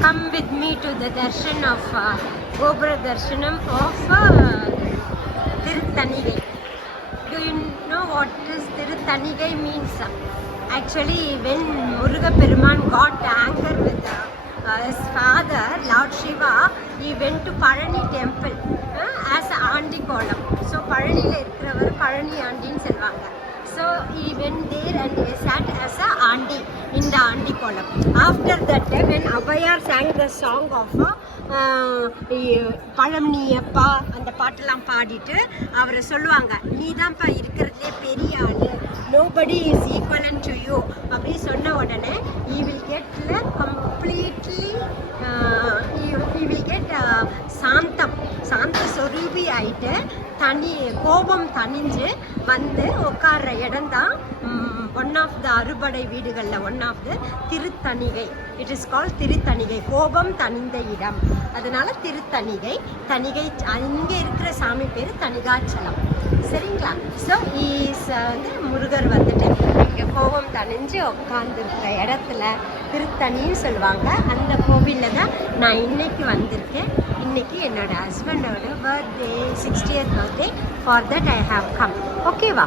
come with me to the darshan of Gopura Darshanam of Tirthanigai. Do you know what is Tirthanigai means? Actually, when Muruga Peruman got anger with his father, Lord Shiva, he went to Parani temple as Andi Kolam. So Parani la irukkravar Parani Andi nu solvaanga. So he went there and he sat as a Andi in the Andi Kolam. After that, when Abhayar sang the song of பழம் நீயப்பா அந்த பாட்டெல்லாம் பாடிட்டு அவரை சொல்லுவாங்க, நீ தான்ப்பா இருக்கிறதுலே பெரிய ஆளு, நோபடி இஸ் ஈக்குவலன் டு யூ அப்படி சொன்ன உடனே he will get completely he will get சாந்த சொரூபி ஆயிட்டு கோபம் தணிஞ்சு வந்து உட்கார்ற இடம் தான் ஒன் ஆஃப் த அறுபடை வீடுகளில் one of the Thiruthanigai. It is called Thiruthanigai, கோபம் தணிந்த இடம். அதனால திருத்தணிகை. தணிகை அங்கே இருக்கிற சாமி பேர் தணிகாச்சலம். சரிங்களா? ஸோ வந்து முருகர் வந்துட்டு இங்கே கோபம் தணிஞ்சு உட்காந்துருக்கிற இடத்துல திருத்தணின்னு சொல்லுவாங்க. அந்த கோவிலில் தான் நான் இன்னைக்கு வந்திருக்கேன். இன்னைக்கு என்னோட ஹஸ்பண்டோட birthday, 60th birthday. For that I have come. ஓகேவா?